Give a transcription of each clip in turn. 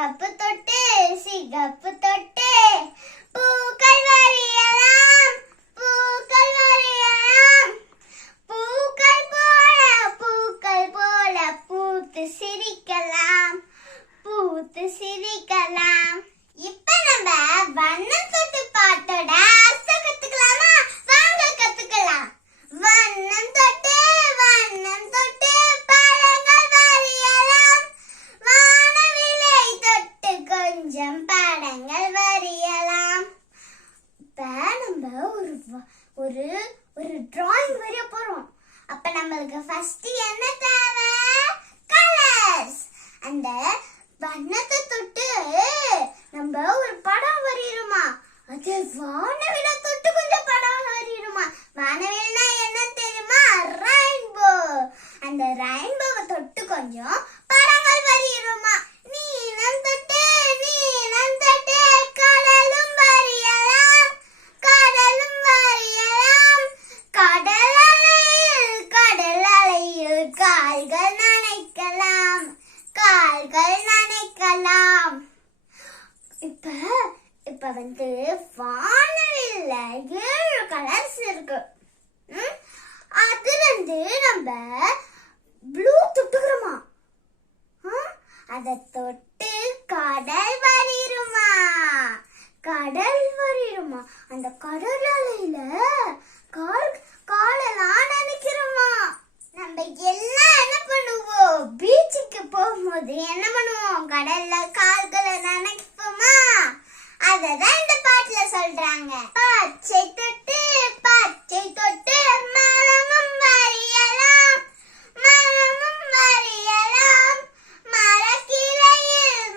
சிகப்பு தொட்டு சிகப்பு தொட்டு பூக்கள் வரையலாம் பூக்கள் வரையலாம் பூக்கள் போல பூத்து சிரிக்கலாம் பூத்து சிரிக்கலாம். இப்ப நம்ம வண்ணம் தொட்டு பாட்டோட அர்த்தம் கத்துக்கலாமா? வாங்க கத்துக்கலாம். வண்ணம் தொட்டு பழங்கள் வரையலாம் வானவில்லை தொட்டு கொஞ்சம் படங்கள் வரையலாம். இப்ப நம்ம ஒரு டிராயிங் வரைய போறோம். அப்ப நம்மளுக்கு ஃபர்ஸ்ட் என்ன தேவை? கலர்ஸ். அந்த வண்ணத்தை தொட்டு நம்ம ஒரு படம் வரையணுமா? அது வானவில்லை தொட்டு கொஞ்சம் படம் வரையணுமா? வானவில்லைனா என்ன தெரியுமா? ரெயின்போ. அந்த ரெயின்போவை தொட்டு கொஞ்சம் படங்கள் வரையணுமா? நீலம் தொட்டு கடலும் வரையலாம் கடலும் வரையலாம் கடல் அலையில் கால்கள் நனைக்கலாம் கால்கள் நனைக்கலாம். இப்ப வானவில்ல 7 கலர்ஸ் இருக்கு. அது நம்ம ப்ளூ தொட்டுக்கிறோமா? அத தொட்டு கடல் வரையுமா கடல் வரையுமா? அந்த கடல் அலையில காலெல்லாம் நினைக்கிறோமா? நம்ம எல்லாம் என்ன பண்ணுவோம்? பீச்சுக்கு போகும்போது என்ன பண்ணுவோம்? கடல்ல கால்களை நினைப்போமா? அததான் இந்த பாட்டுல சொல்றாங்க. பச்சை தொட்டு மரமும் வரையலாம்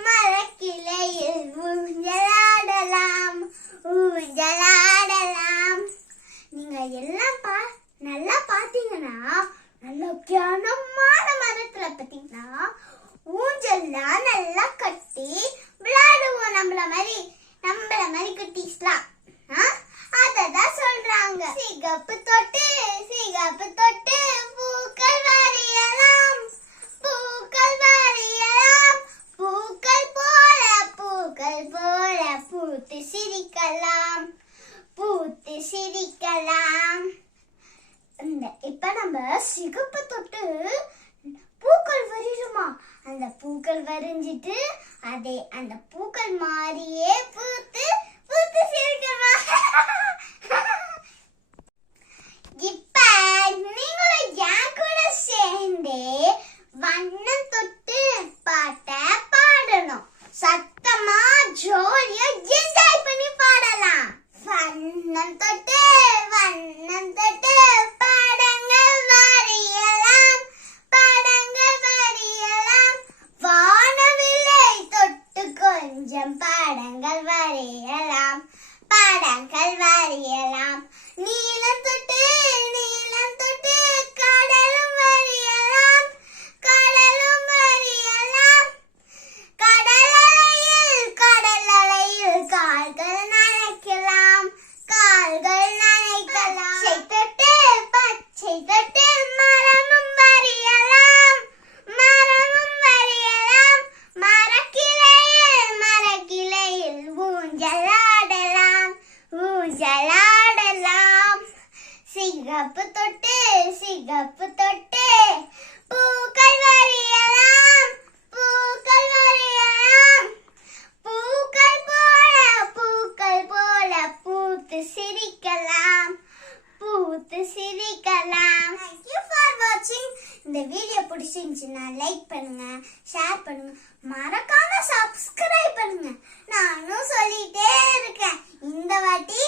மரக்கிளையில் ஊஞ்சலாடலாம். நீங்க எல்லாம் நல்லா பாத்தீங்கன்னா நல்ல கனமான மரத்துல பாத்தீங்கன்னா ஊஞ்சல்லாம் நல்லா கட்டி விளையாடுவோம். நம்மள மாதிரி குட்டீஸ்லாம். அததான் சொல்றாங்க. சிகப்பு தொட்டு பூக்கள் வரையலாம் பூக்கள் போல பூத்து சிரிக்கலாம். இப்ப நம்ம சிகப்பு தொட்டு பூக்கள் வரையுமா? அந்த பூக்கள் வரைஞ்சிட்டு அதே அந்த பூக்கள் மாதிரியே பூத்து சிரிக்கமா? இப்ப நீங்களும் என் கூட சேர்ந்து வண்ணம் தொட்டு பாட்ட பாடணும். சத்தமா ஜோலியா என்ஜாய் பண்ணி பாடலாம். வண்ணம் தொட்டு படங்கள் வரையலாம் வானவில்லை தொட்டு கொஞ்சம் படங்கள் வரையலாம் நீலம் தொட்டு கடலும் வரையலாம் கடல் அலையில் கால்கள் நனைக்கலாம் பச்சை தொட்டு மரமும் வரையலாம் மரக்கிளையில் ஊஞ்சலாடலாம் சிகப்பு தொட்டு பூக்கள் வரையலாம் பூக்கள் போல பூத்து சிரிக்கலாம். Thank you for watching. இந்த வீடியோ பிடிச்சிருந்துச்சுன்னா லைக் பண்ணுங்க, ஷேர் பண்ணுங்க, மறக்காம சப்ஸ்கிரைப் பண்ணுங்க. நானும் சொல்லிட்டே இருக்கேன், இந்த வாட்டி